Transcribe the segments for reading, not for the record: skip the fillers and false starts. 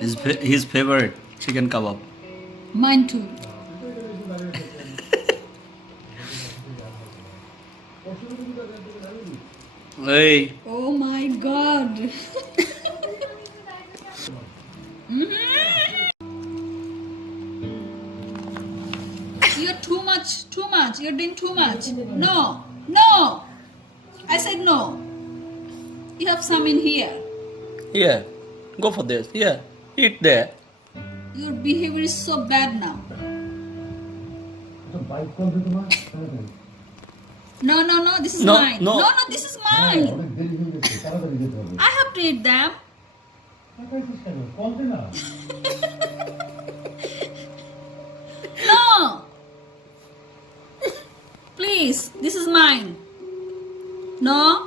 His favorite chicken kebab. Mine too. Hey, Oh my god. You're too much. You're doing too much. No. I said no. You have some in here. yeah, go for this. Yeah, eat there. Your behavior is so bad now. No. This is No, mine. no. No, this is mine. I have to eat them. No. Please, this is mine. No.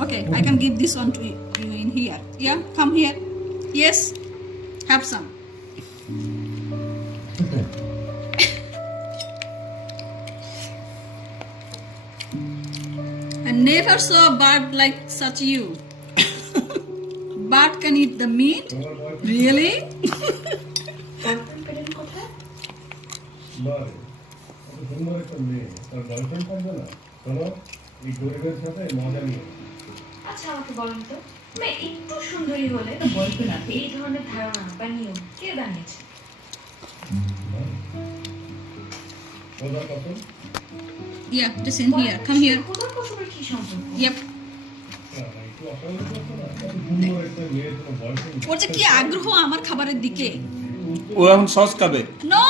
Okay, I can give this one to you in here. Yeah, come here. Yes, have some. I never saw a bird like such you. Bird can eat the meat? Really? আচ্ছা আমাকে বলেন তো মেয়ে একটু সুন্দরী হলে তো বলতো না এই ধরনের ধারণা বা নিয়ম কে বানিয়েছে Yeah, just in here. Come here. খোদার পশুরের কি সম্পর্ক Yep. ওর যে কি আগ্রহ আমার খাবারের দিকে। ও এখন সস খাবে। No.